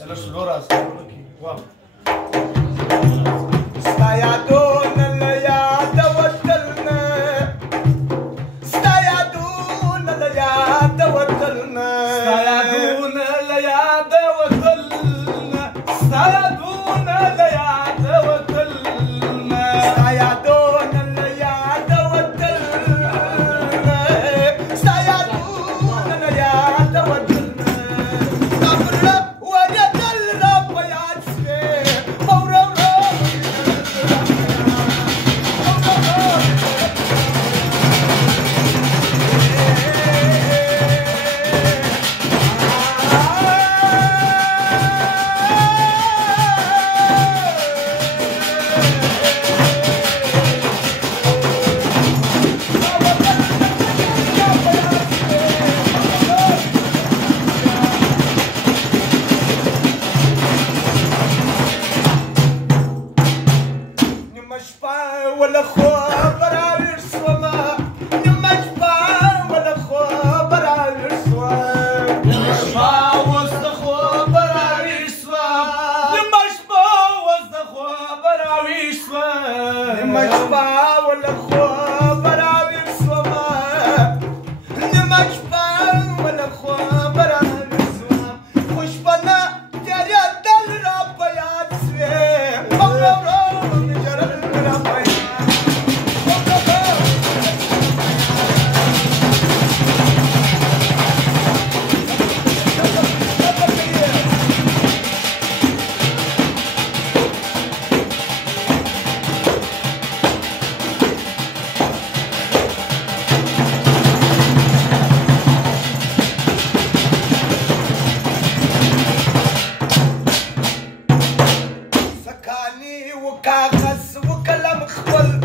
يلا شلو راسك واو استيادون اللياد ودلنا استيادون اللياد ودلنا استيادون اللياد ودلنا استيادون اللياد ودلنا استيادون اللياد ودلنا استيادون اللياد ودلنا قبر ورد الرب ياسر ولا خبر على السما نمشفى ولا خبر على السما نمشفى وسط خبر عويشفى نمشفى وسط خبر عويشفى نمشفى ولا خبر على السما نمشفى ولا خبر على السما خوش بنا جرى دل رب ياسر وكاغز وكلام خبل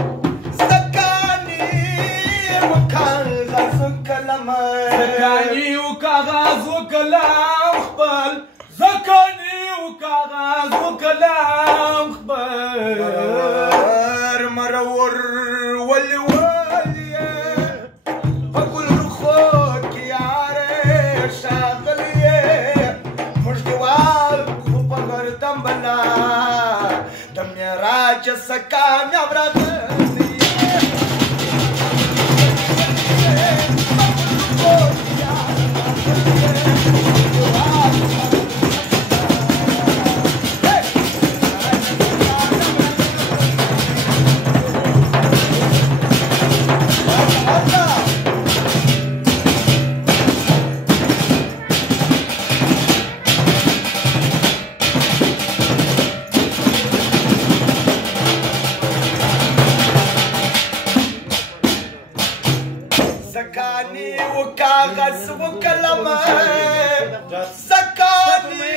سكاني وكاغز وكلام زكاني وكاغاز وكلام خبل زكاني وكاغاز وكلام خبل مرور ولي ولي اقول رخوك يا عريس شاغلي مش جوال خبر دمبلا دم يا راجل سكام يا برغني سكاني وكاغز وكلمة سكاني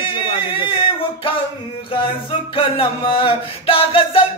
وكاغز وكلمة دا غزل